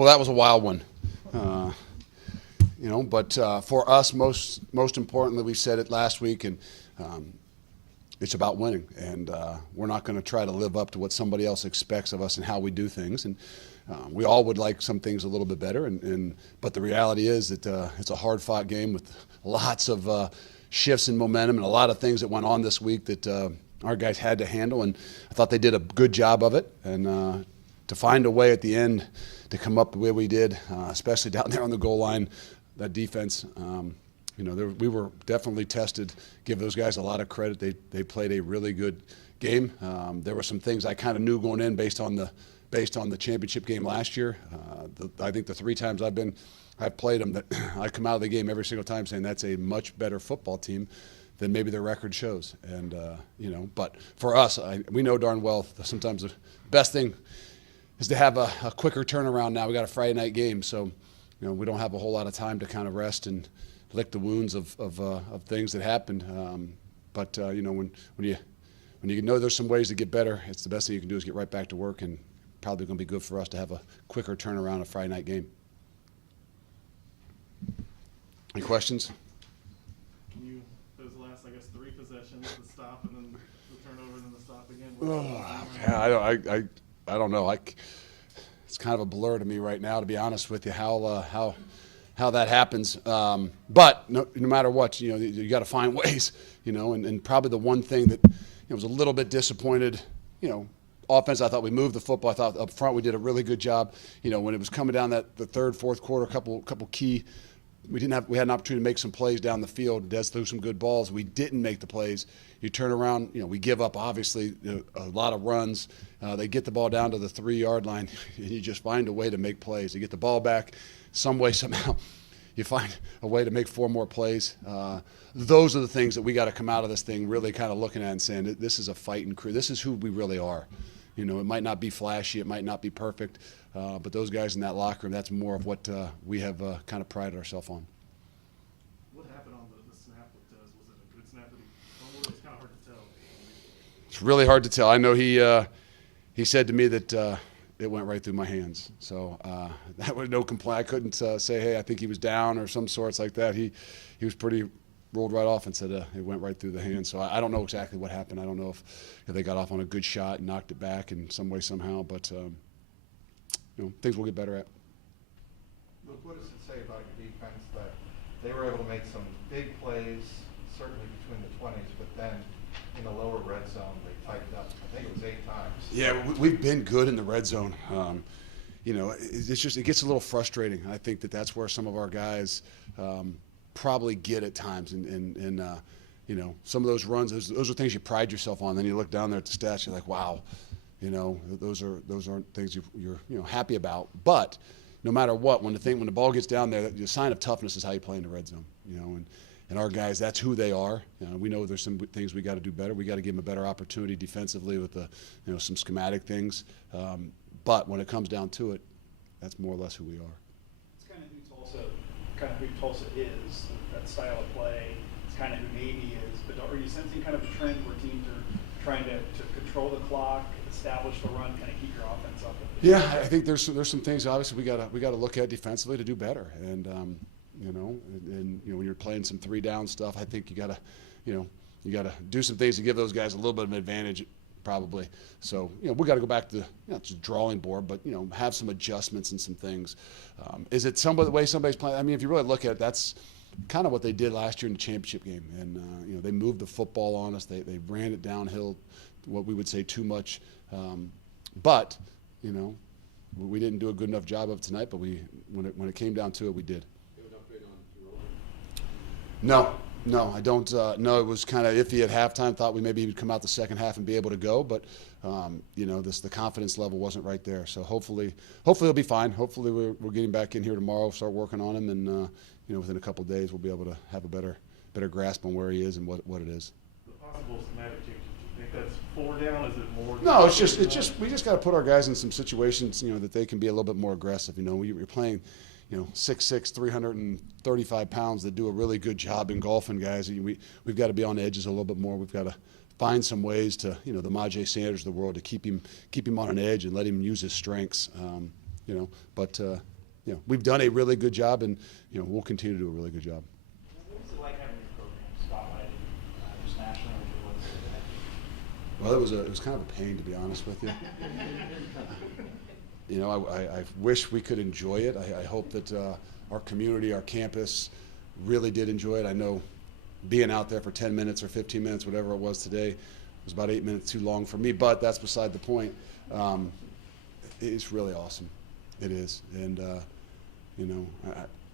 Well, that was a wild one. But for us, most importantly, we said it last week, and it's about winning. And we're not going to try to live up to what somebody else expects of us and how we do things. And we all would like some things a little bit better. But the reality is that it's a hard-fought game with lots of shifts in momentum and a lot of things that went on this week that our guys had to handle. And I thought they did a good job of it. And to find a way at the end to come up the way we did, especially down there on the goal line, that defense, we were definitely tested. Give those guys a lot of credit. They played a really good game. There were some things I kind of knew going in based on the championship game last year. I think the 3 times I've played them, that I come out of the game every single time saying that's a much better football team than maybe their record shows. And but for us, we know darn well sometimes the best thing is to have a quicker turnaround. Now we got a Friday night game, so we don't have a whole lot of time to kind of rest and lick the wounds of things that happened. But when you know there's some ways to get better, it's the best thing you can do is get right back to work, and probably going to be good for us to have a quicker turnaround of Friday night game. Any questions? Can you, those last, 3 possessions, the stop and then the turnover and then the stop again? I don't know. It's kind of a blur to me right now, to be honest with you, how that happens. But no matter what, you got to find ways, and probably the one thing that was a little bit disappointed, offense, I thought we moved the football. I thought up front we did a really good job. When it was coming down the third, fourth quarter, a couple key. We had an opportunity to make some plays down the field. Des threw some good balls. We didn't make the plays. You turn around, we give up, obviously, a lot of runs. They get the ball down to the 3-yard line, and you just find a way to make plays. You get the ball back some way, somehow. You find a way to make 4 more plays. Those are the things that we got to come out of this thing really kind of looking at and saying, this is a fighting crew. This is who we really are. It might not be flashy. It might not be perfect. But those guys in that locker room, that's more of what we have kind of prided ourselves on. What happened on the snap with Des? Was it a good snap? It's kind of hard to tell. It's really hard to tell. I know he said to me that it went right through my hands. So that was no complaint. I couldn't say, hey, I think he was down or some sorts like that. He was pretty rolled right off and said it went right through the hands. So I don't know exactly what happened. I don't know if they got off on a good shot and knocked it back in some way, somehow. But, things we'll get better at. Luke, what does it say about your defense that they were able to make some big plays, certainly between the 20s, but then in the lower red zone they tightened up? I think it was 8 times. Yeah, we've been good in the red zone. It's just, it gets a little frustrating. I think that's where some of our guys probably get at times. And some of those runs, those are things you pride yourself on. Then you look down there at the stats, you're like, wow, those aren't things you're happy about. But no matter what, when the ball gets down there, the sign of toughness is how you play in the red zone. And our guys, that's who they are. We know there's some things we got to do better. We got to give them a better opportunity defensively with some schematic things. But when it comes down to it, that's more or less who we are. It's kind of who Tulsa is, that style of play. It's kind of who Navy is. But are you sensing kind of a trend where teams are trying to control the clock, establish the run, kind of keep your offense up? Yeah, I think there's some things obviously we got to look at defensively to do better. And when you're playing some 3-down stuff, I think you got to do some things to give those guys a little bit of an advantage, probably. So we got to go back to the drawing board, but have some adjustments and some things. Is it the way somebody's playing? I mean, if you really look at it, that's kind of what they did last year in the championship game. And they moved the football on us. They ran it downhill, what we would say too much. But we didn't do a good enough job of it tonight. But when it came down to it, we did. No, I don't. No, it was kind of iffy at halftime. Thought maybe he would come out the second half and be able to go, but the confidence level wasn't right there. So hopefully he'll be fine. Hopefully we're getting back in here tomorrow, start working on him, and within a couple of days we'll be able to have a better grasp on where he is and what it is. The possible schematic changes. Do you think that's 4 down? Is it more? No, it's just we just got to put our guys in some situations that they can be a little bit more aggressive. You're playing. 6'6", 335 pounds that do a really good job engulfing guys. We've got to be on the edges a little bit more. We've got to find some ways to, the Majay Sanders of the world, to keep him on an edge and let him use his strengths. But we've done a really good job, and we'll continue to do a really good job. What was it like having your program spotlighted just nationally as it was today? Well, it was kind of a pain, to be honest with you. I wish we could enjoy it. I hope that our community, our campus, really did enjoy it. I know being out there for 10 minutes or 15 minutes, whatever it was today, was about 8 minutes too long for me, but that's beside the point. It's really awesome. It is. And,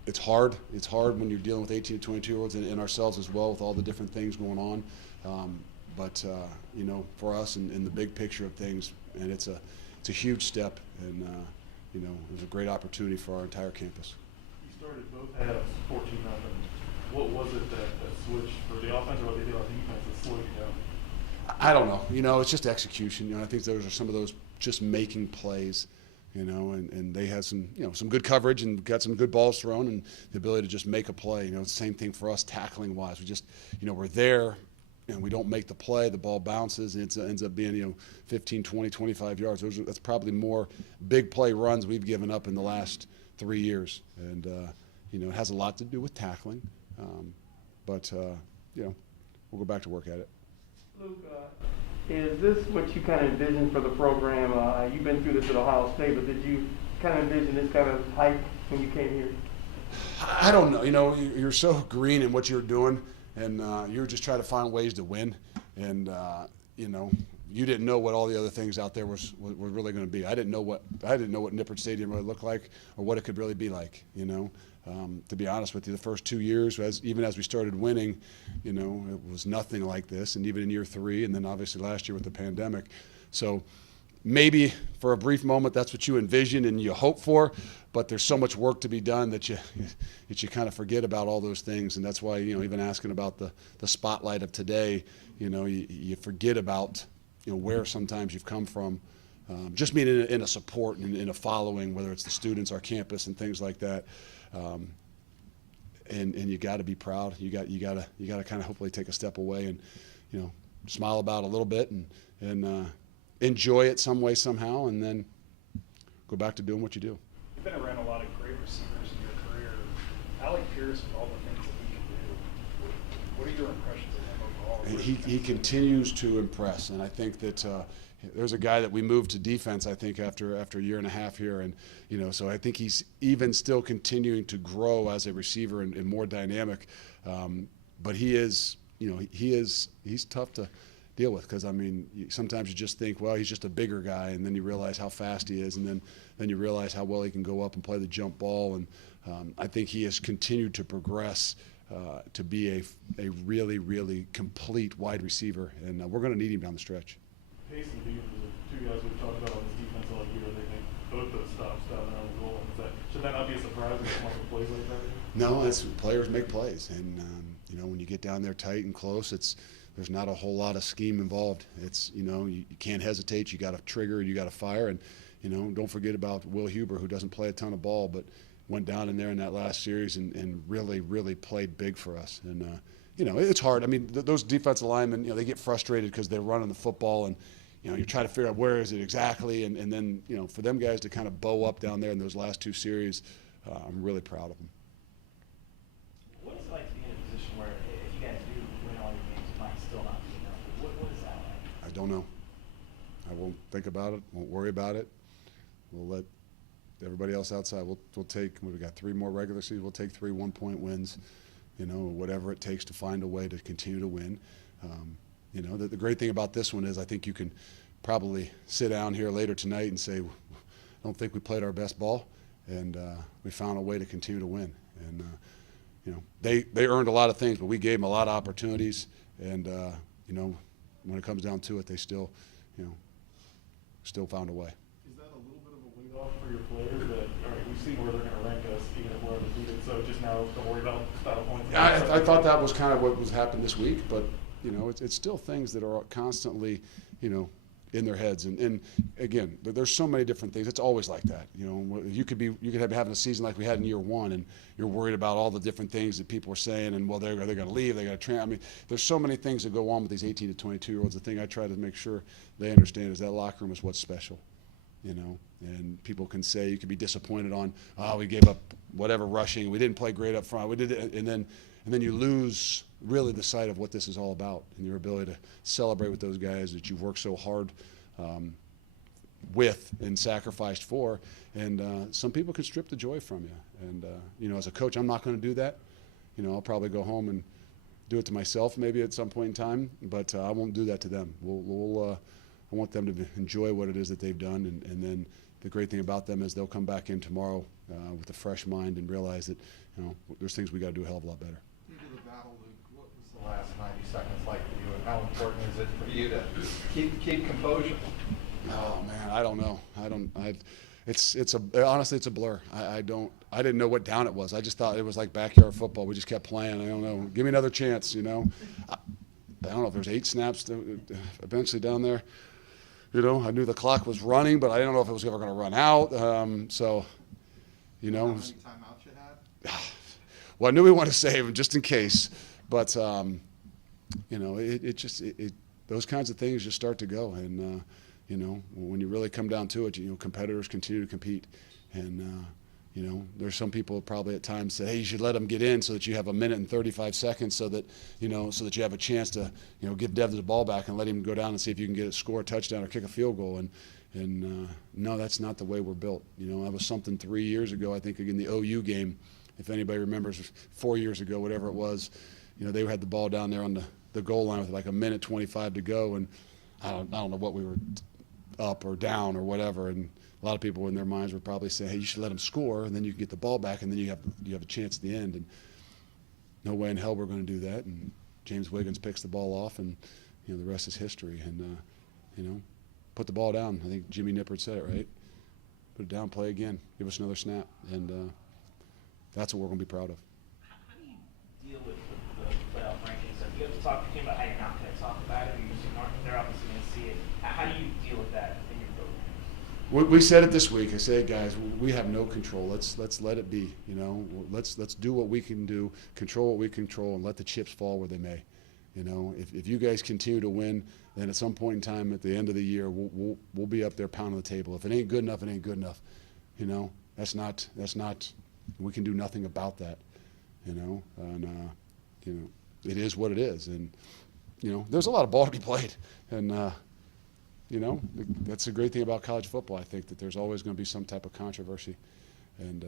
it's hard. It's hard when you're dealing with 18 to 22-year-olds and ourselves as well with all the different things going on. But for us in the big picture of things, and it's a huge step, and, it was a great opportunity for our entire campus. You started both halves 14-0. What was it that switched for the offense or what they did on defense that slowed you down? I don't know. It's just execution. I think those are some of those just making plays, and they had some good coverage and got some good balls thrown and the ability to just make a play. It's the same thing for us tackling-wise. We just, we're there and we don't make the play. The ball bounces and it ends up being, 15, 20, 25 yards. That's probably more big play runs we've given up in the last 3 years. And, it has a lot to do with tackling. But we'll go back to work at it. Luke, is this what you kind of envisioned for the program? You've been through this at Ohio State, but did you kind of envision this kind of hype when you came here? I don't know. You're so green in what you're doing, and you're just trying to find ways to win. And you didn't know what all the other things out there were really going to be. I didn't know what Nippert Stadium really looked like or what it could really be like. To be honest with you, the first 2 years, even as we started winning, it was nothing like this. And even in year 3, and then obviously last year with the pandemic. So maybe for a brief moment that's what you envision and you hope for, but there's so much work to be done that you kind of forget about all those things. And that's why, even asking about the spotlight of today, you forget about, where sometimes you've come from. Just being in a support and in a following, whether it's the students, our campus, and things like that. And you got to be proud. You got to kind of hopefully take a step away and smile about it a little bit and enjoy it some way somehow, and then go back to doing what you do. You've been around a lot of great receivers in your career. Alec Pierce, with all the things that he can do, what are your impressions of him overall? He continues to impress, and I think that there's a guy that we moved to defense, I think, after a year and a half here, and so I think he's even still continuing to grow as a receiver and more dynamic. But he's tough to deal with because sometimes you just think, well, he's just a bigger guy, and then you realize how fast he is, and then you realize how well he can go up and play the jump ball, and I think he has continued to progress to be a really, really complete wide receiver, and we're going to need him down the stretch. Pace and Beavers are 2 guys we've talked about on this defense all year. They make both those stops down there on the goal. Should that not be a surprise when someone plays like that? No, players make plays, and when you get down there tight and close, there's not a whole lot of scheme involved. It's you can't hesitate. You got to trigger. You got to fire, and don't forget about Will Huber, who doesn't play a ton of ball, but went down in there in that last series and really, really played big for us. And it's hard. Those defensive linemen, they get frustrated because they're running the football and. You're trying to figure out where is it exactly, and then, for them guys to kind of bow up down there in those last 2 series, I'm really proud of them. What is it like to be in a position where if you guys do win all your games, it might still not be enough? What is that like? I don't know. I won't think about it, won't worry about it. We'll let everybody else outside. We'll take, we got 3 more regular seasons, we'll take 3 one-point wins, whatever it takes to find a way to continue to win. The great thing about this one is I think you can probably sit down here later tonight and say, I don't think we played our best ball, and we found a way to continue to win. And, they earned a lot of things, but we gave them a lot of opportunities. And, when it comes down to it, they still found a way. Is that a little bit of a weight off for your players that, all right, we've seen where they're going to rank us even if we're undefeated, so just now don't worry about style points? I thought that was kind of what was happening this week, but it's still things that are constantly, in their heads. And again, there's so many different things. It's always like that. You could have having a season like we had in year 1, and you're worried about all the different things that people are saying, and well, they're going to leave, they're going to train. There's so many things that go on with these 18 to 22-year-olds. The thing I try to make sure they understand is that locker room is what's special. you know. And people can say, you could be disappointed on, oh, we gave up whatever rushing, we didn't play great up front, we did it, and then you lose really the sight of what this is all about and your ability to celebrate with those guys that you've worked so hard with and sacrificed for. And some people can strip the joy from you. And, you know, as a coach, I'm not going to do that. You know, I'll probably go home and do it to myself maybe at some point in time, but I won't do that to them. I want them to enjoy what it is that they've done, and then the great thing about them is they'll come back in tomorrow with a fresh mind and realize that, you know, there's things we got to do a hell of a lot better. Into the battle, Luke, what was the last 90 seconds like for you, and how important is it for you to keep composure? Oh man, I don't know. Honestly, it's a blur. I didn't know what down it was. I just thought it was like backyard football. We just kept playing. I don't know. Give me another chance, you know. I don't know if there's 8 snaps eventually down there. You know, I knew the clock was running, but I didn't know if it was ever going to run out. So, you know. How many timeouts you had? Well, I knew we wanted to save him just in case, but you know, those kinds of things just start to go, and you know, when you really come down to it, you know, competitors continue to compete, and you know, there's some people probably at times say, hey, you should let them get in so that you have 1 minute and 35 seconds, so that you have a chance to, you know, give Dev the ball back and let him go down and see if you can get a score a touchdown or kick a field goal, and no, that's not the way we're built. You know, that was something 3 years ago, I think, in the OU game. If anybody remembers, 4 years ago, whatever it was, you know, they had the ball down there on the goal line with like 1:25 to go, and I don't know what we were up or down or whatever, and a lot of people in their minds were probably saying, hey, you should let them score, and then you can get the ball back, and then you have a chance at the end. And no way in hell we're going to do that. And James Wiggins picks the ball off, and you know, the rest is history. And you know, put the ball down. I think Jimmy Nippert said it right. Put it down, play again, give us another snap, and that's what we're going to be proud of. How do you deal with the playoff rankings? So you have to talk to him about how you're not going to talk about it, or they're obviously going to see it. How do you deal with that in your program? We said it this week. I said, guys, we have no control. Let's let it be. You know, let's do what we can do, control what we control, and let the chips fall where they may. You know, if you guys continue to win, then at some point in time at the end of the year, we'll be up there pounding the table. If it ain't good enough, it ain't good enough. You know, that's not. We can do nothing about that. You know, and you know, it is what it is, and you know, there's a lot of ball to be played, and you know, that's the great thing about college football. I think that there's always going to be some type of controversy, and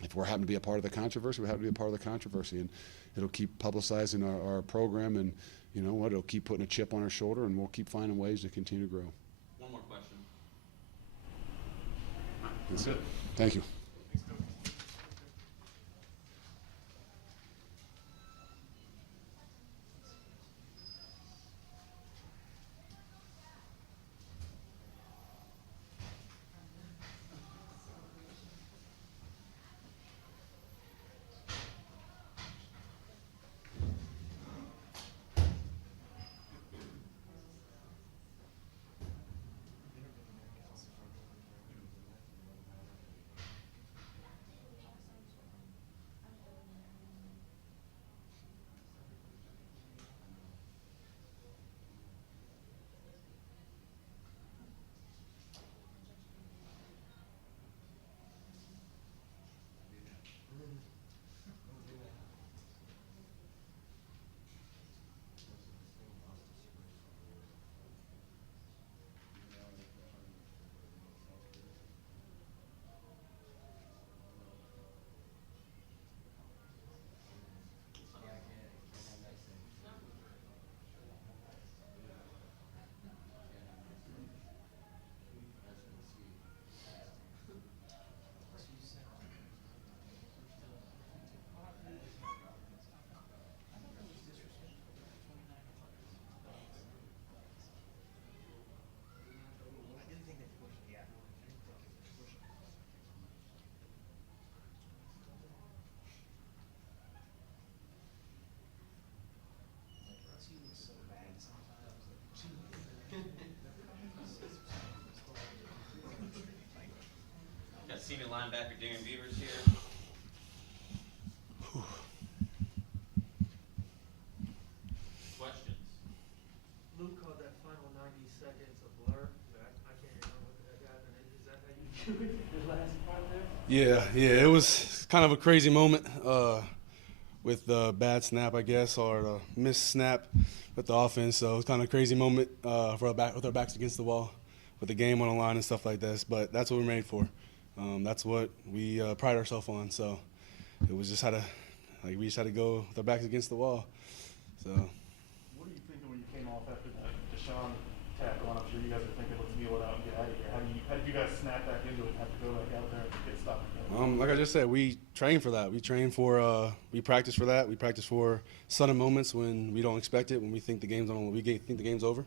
if we're happen to be a part of the controversy, we have to be a part of the controversy, and it'll keep publicizing our program, and you know what, it'll keep putting a chip on our shoulder, and we'll keep finding ways to continue to grow. One more question. That's it. Thank you. Got senior linebacker Darren Beavers here. Questions? Luke called that final 90 seconds a blur. I can't remember what the Yeah, it was kind of a crazy moment with the bad snap, I guess, or the missed snap with the offense. So it was kind of a crazy moment with our backs against the wall, with the game on the line and stuff like this. But that's what we're made for. That's what we pride ourselves on. So it was just we just had to go with our backs against the wall. So. What are you thinking when you came off after that Deshaun tackle? I'm sure you guys are thinking, let's kneel it out and get out of here. How did you guys snap back into it and have to go back out there and get stopped? Like I just said, we train for that. We train for, we practice for that. We practice for sudden moments when we don't expect it, when we think the game's over.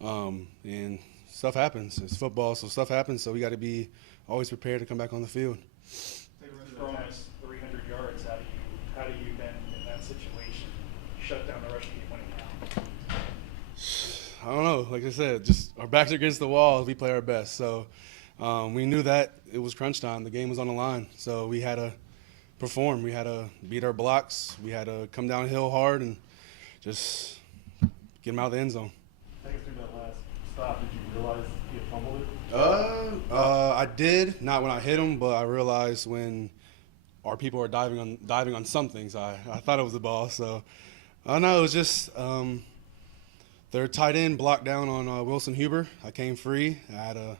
And stuff happens. It's football, so stuff happens. So we got to be always prepared to come back on the field. Throwing us 300 yards, how do you then, in that situation, shut down the rush game when it counts? I don't know. Like I said, just our backs are against the wall. We play our best. So we knew that it was crunch time. The game was on the line. So we had to perform. We had to beat our blocks. We had to come downhill hard and just get them out of the end zone. Take us through that last stop. Did you realize you had fumbled it? I did. Not when I hit him, but I realized when our people are diving on some things. I thought it was the ball. So I know it was just their tight end blocked down on Wilson Huber. I came free. I had a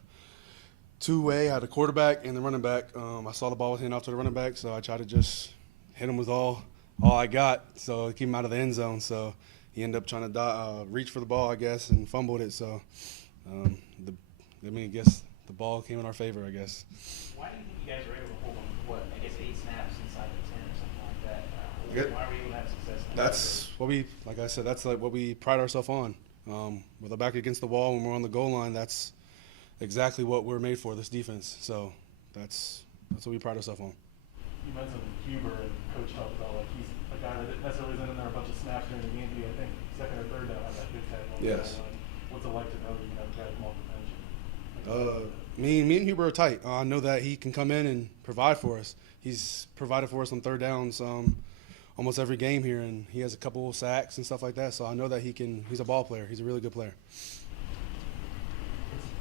two-way. I had a quarterback and the running back. I saw the ball was handing off to the running back, so I tried to just hit him with all I got, so keep him out of the end zone. So he ended up trying to reach for the ball, I guess, and fumbled it. So I guess the ball came in our favor, I guess. Why do you think you guys were able to hold them, 8 snaps inside the 10 or something like that? Why were you able to have success in that? That's what like I said, that's like what we pride ourselves on. With our back against the wall when we're on the goal line, that's exactly what we're made for, this defense. So that's what we pride ourselves on. You mentioned Huber, and Coach talked about he's a guy that necessarily isn't in there a bunch of snaps during the game. I think second or third down had that big tag on the Yes. line. What's it like to know that you have guys come off the bench? Me and Huber are tight. I know that he can come in and provide for us. He's provided for us on third downs almost every game here, and he has a couple of sacks and stuff like that. So I know that he's a ball player. He's a really good player.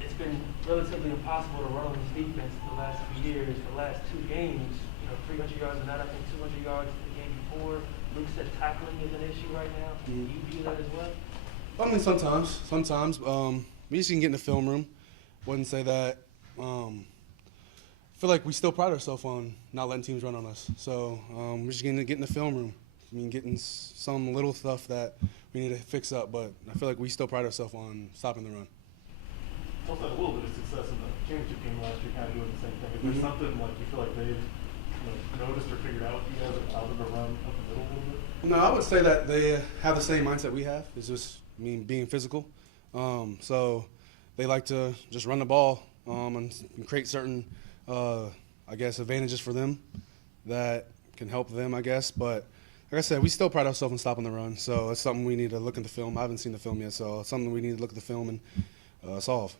It's been relatively impossible to run on this defense the last few years. The last 2 games, 300 yards and that, I think 200 yards the game before. Luke said tackling is an issue right now. Do you view that as well? I mean, sometimes. We just can get in the film room. Wouldn't say that. I feel like we still pride ourselves on not letting teams run on us. So we're just going to get in the film room. I mean, getting some little stuff that we need to fix up, but I feel like we still pride ourselves on stopping the run. Tulsa had a little bit of success in the championship game last year, kind of doing the same thing. Is there something you feel like they've noticed or figured out you guys are allowed them to run up the middle a little bit? No, I would say that they have the same mindset we have. It's just being physical. So they like to just run the ball and create certain, I guess, advantages for them that can help them, I guess. But like I said, we still pride ourselves on stopping the run. So it's something we need to look at the film. I haven't seen the film yet, so it's something we need to look at the film and solve.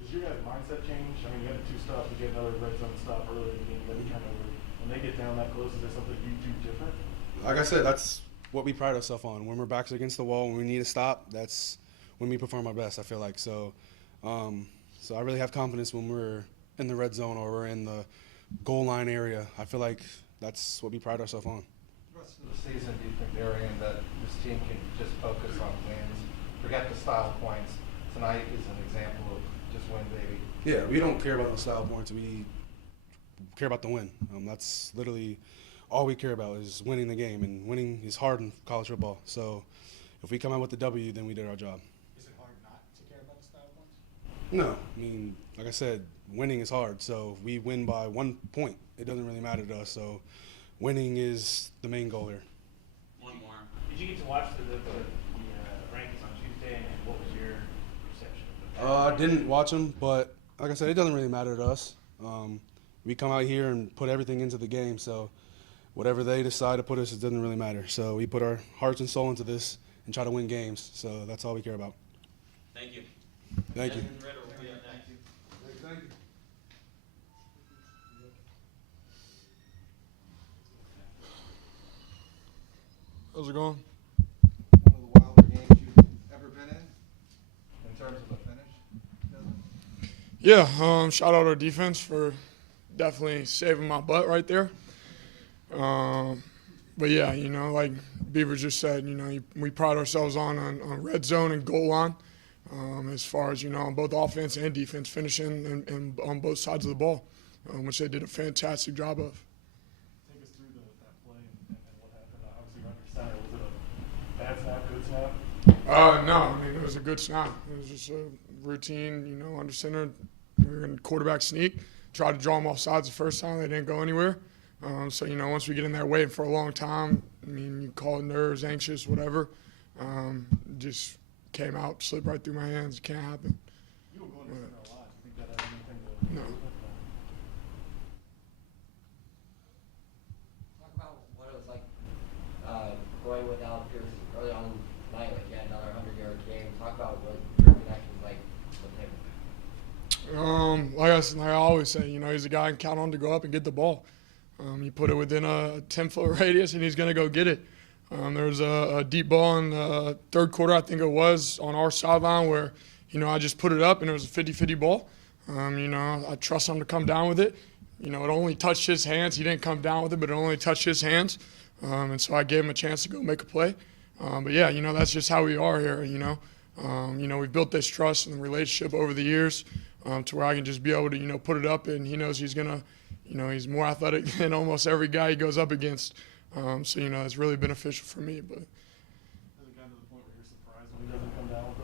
Does your guys' mindset change? I mean, you had 2 stops, you get another red zone stop early in the game, you got a turnover. When they get down that close, is there something you do different? Like I said, that's what we pride ourselves on. When we're backs against the wall, when we need to stop, that's when we perform our best, I feel like. So so I really have confidence when we're in the red zone or we're in the goal line area. I feel like that's what we pride ourselves on. The rest of the season, do you think, Darren, that this team can just focus on wins, forget the style points? Tonight is an example of just win, baby. Yeah, we don't care about the style points. We care about the win. That's literally all we care about is winning the game, and winning is hard in college football. So if we come out with the W, then we did our job. Is it hard not to care about the style points? No. I mean, like I said, winning is hard. So if we win by 1 point, it doesn't really matter to us. So winning is the main goal here. One more. Did you get to watch the rankings on Tuesday, and what was your perception of that? I didn't watch them, but like I said, it doesn't really matter to us. We come out here and put everything into the game, so whatever they decide to put us, it doesn't really matter. So we put our hearts and soul into this and try to win games. So that's all we care about. Thank you. Thank you. Desmond Ritter will be up next. Thank you. How's it going? One of the wilder games you've ever been in terms of the finish, Desmond? Yeah, shout out our defense for definitely saving my butt right there. But yeah, like Beavers just said, we pride ourselves on red zone and goal line, as far as, on both offense and defense, finishing and on both sides of the ball, which they did a fantastic job of. Take us through that play and what happened. Obviously, you're under center. Was it a bad snap, good snap? No, I mean, it was a good snap. It was just a routine, under center. We were in quarterback sneak. Tried to draw them off sides the first time. They didn't go anywhere. So, once we get in there waiting for a long time, I mean, you call it nerves, anxious, whatever. Just came out, slipped right through my hands. It can't happen. You were going to center a lot. Do you think that had anything to No. do with it? Talk about what it was like going without Pierce early on tonight, like he had another 100-yard game. Talk about what your connection was like with him. Like I always say, he's a guy I can count on to go up and get the ball. You put it within a 10-foot radius, and he's going to go get it. There was a deep ball in the third quarter, I think it was, on our sideline where, I just put it up, and it was a 50-50 ball. I trust him to come down with it. It only touched his hands. He didn't come down with it, but it only touched his hands. And so I gave him a chance to go make a play. But, yeah, that's just how we are here, we've built this trust and relationship over the years to where I can just be able to, put it up, and he knows he's going to – he's more athletic than almost every guy he goes up against. So, it's really beneficial for me. But Has it gotten to the point where you're surprised when he doesn't come down with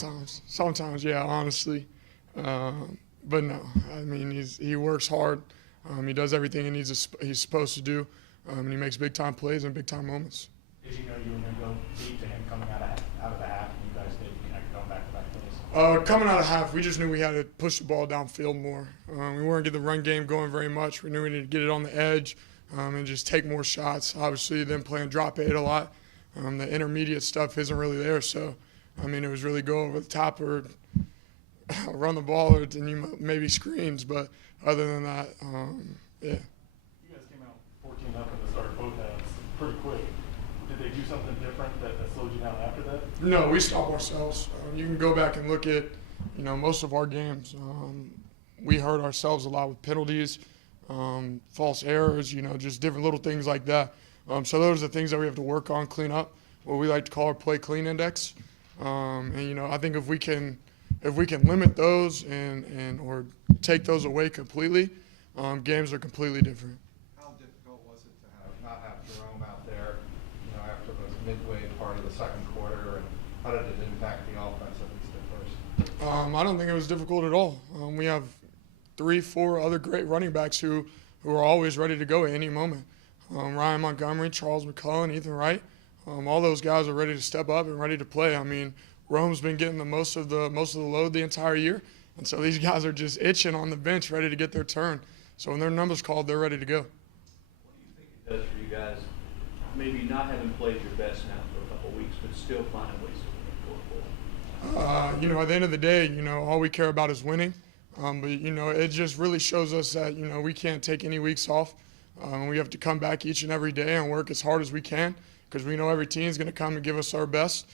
those? Sometimes, yeah, honestly. But no, I mean, he works hard. He does everything he's supposed to do. And he makes big-time plays and big-time moments. Did you know you were going to go deep to him coming out of the half, and you guys did connect going back-to-back plays? Coming out of half, we just knew we had to push the ball downfield more. We weren't getting the run game going very much. We knew we needed to get it on the edge and just take more shots. Obviously, then playing drop 8 a lot. The intermediate stuff isn't really there. So, I mean, it was really go over the top or run the ball or maybe screens. But other than that, yeah. You guys came out 14 up in the start of both halves pretty quick. Did they do something different that slowed you down after that? No, we stop ourselves. You can go back and look at, most of our games. We hurt ourselves a lot with penalties, false errors, just different little things like that. So those are the things that we have to work on, clean up, what we like to call our play clean index. And I think if we can limit those and or take those away completely, games are completely different. How difficult was it to not have Jerome out there, after the midway part of the second quarter, and how did it impact the offense, at least at first? I don't think it was difficult at all. We have 3-4 other great running backs who are always ready to go at any moment. Ryan Montgomery, Charles McClellan, Ethan Wright, all those guys are ready to step up and ready to play. I mean, Rome's been getting the most of the load the entire year, and so these guys are just itching on the bench, ready to get their turn. So when their number's called, they're ready to go. What do you think it does for you guys, maybe not having played your best now for a couple of weeks, but still finding ways to win going forward? At the end of the day, all we care about is winning. But, it just really shows us that, we can't take any weeks off. We have to come back each and every day and work as hard as we can because we know every team is going to come and give us our best.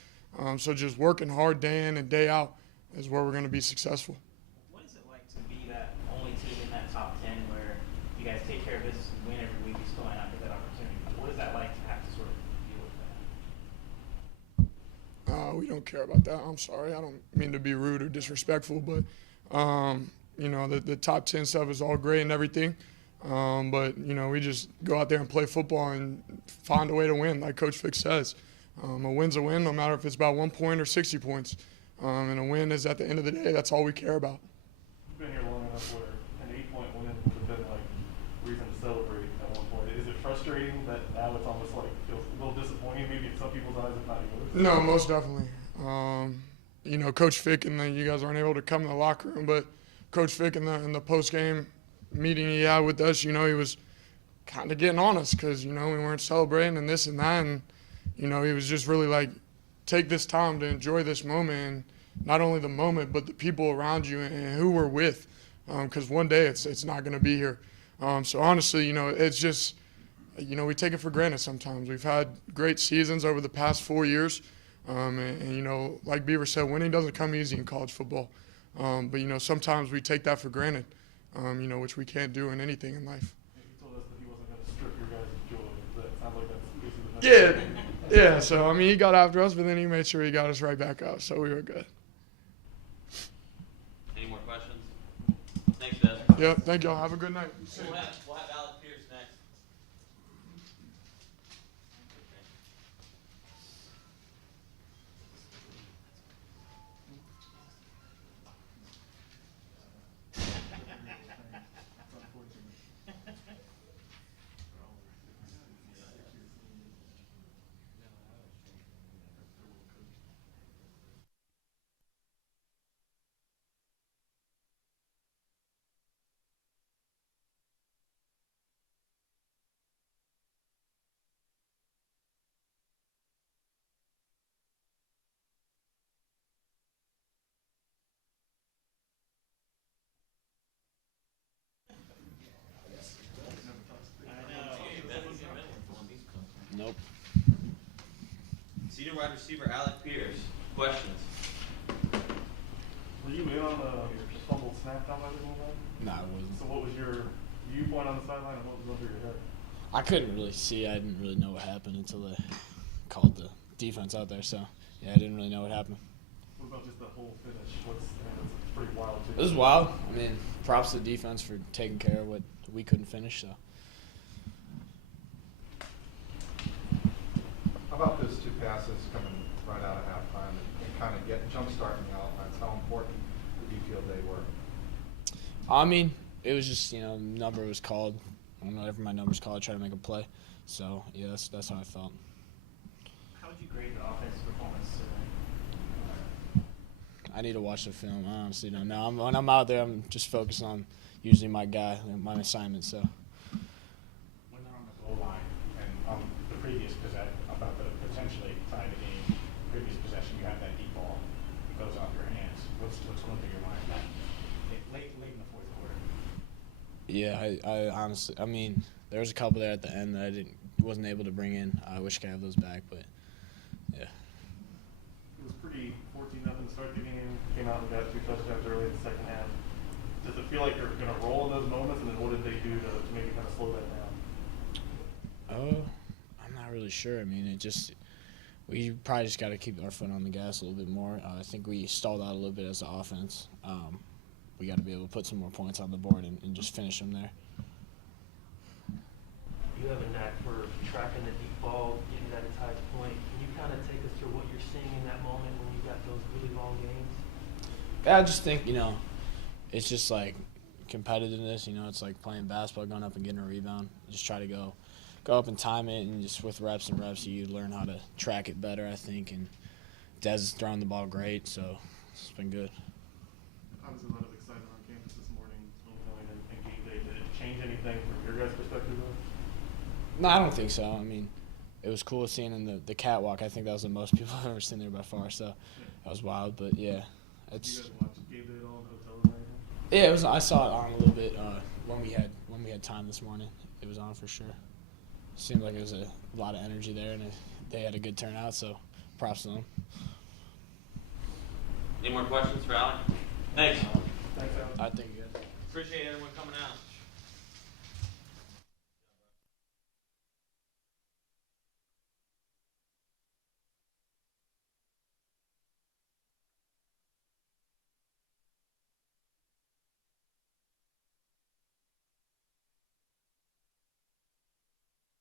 So just working hard day in and day out is where we're going to be successful. What is it like to be that only team in that top 10 where you guys take care of business and win every week? You still might not get that opportunity. What is that like to have to sort of deal with that? We don't care about that. I'm sorry. I don't mean to be rude or disrespectful, but, the top 10 stuff is all great and everything. But, we just go out there and play football and find a way to win, like Coach Fick says. A win's a win, no matter if it's about 1 point or 60 points. And a win is, at the end of the day, that's all we care about. You've been here long enough where an 8-point win would have been like reason to celebrate at one point. Is it frustrating that now it's almost like feels a little disappointing, maybe in some people's eyes, if not yours? No, most definitely. Coach Fick and you guys aren't able to come in the locker room, but Coach Fick in the post-game meeting he had with us, he was kind of getting on us because, we weren't celebrating and this and that. And, he was just really like, take this time to enjoy this moment, and not only the moment, but the people around you and who we're with, because one day it's not going to be here. So honestly, it's just, we take it for granted sometimes. We've had great seasons over the past 4 years, and like Beaver said, winning doesn't come easy in college football. But, sometimes we take that for granted, which we can't do in anything in life. He told us that he wasn't going to strip your guys' joy. That sounds like that's basically the message. Yeah. So, he got after us, but then he made sure he got us right back up. So we were good. Any more questions? Thanks, Des. Yep. Thank y'all. Have a good night. We'll have Alex Pierce next. Nope. Senior wide receiver Alec Pierce. Questions? Were you in on the fumble snap down by the goal line? No, I wasn't. So what was your viewpoint on the sideline and what was under your head? I couldn't really see. I didn't really know what happened until they called the defense out there. So, yeah, I didn't really know what happened. What about just the whole finish? That's pretty wild, too. It was wild. I mean, props to the defense for taking care of what we couldn't finish. So. How about those two passes coming right out of halftime and kind of jump-starting the offense? How important did you feel they were? I mean, it was just, number was called. Whenever my number's called, I try to make a play. So, yeah, that's how I felt. How would you grade the offensive performance today? I need to watch the film. I honestly don't know. When I'm out there, I'm just focused on usually my guy, my assignment. So. When they're on the goal line and on the previous possession, about the potentially tie the game, previous possession, you have that deep ball, it goes off your hands. What's going through your mind late in the fourth quarter? Yeah, I honestly, I mean, there was a couple there at the end that I wasn't able to bring in. I wish I could have those back, but yeah. It was pretty 14-0 to start the game. Came out and got 2 touchdowns early in the second half. Does it feel like you're going to roll in those moments, and then what did they do to maybe kind of slow that down? I'm not really sure. I mean, we probably just got to keep our foot on the gas a little bit more. I think we stalled out a little bit as an offense. We got to be able to put some more points on the board and just finish them there. You have a knack for tracking the deep ball, getting that entire point. Can you kind of take us through what you're seeing in that moment when you got those really long games? I just think, it's just like competitiveness. It's like playing basketball, going up and getting a rebound. Just try to go up and time it, and just with reps and reps, you learn how to track it better, I think. And Dez is throwing the ball great, so it's been good. Obviously, a lot of excitement on campus this morning, homecoming and game day. Did it change anything from your guys' perspective, though? No, I don't think so. I mean, it was cool seeing in the catwalk. I think that was the most people I've ever seen there by far, so that was wild. But, yeah. Did you guys watch game day at all in the hotel or anything? Yeah, it was. I saw it on a little bit when we had time this morning. It was on for sure. Seemed like it was a lot of energy there, and they had a good turnout, so props to them. Any more questions for Alec? Thanks. Thanks, Alex. I think you guys. Appreciate everyone coming out.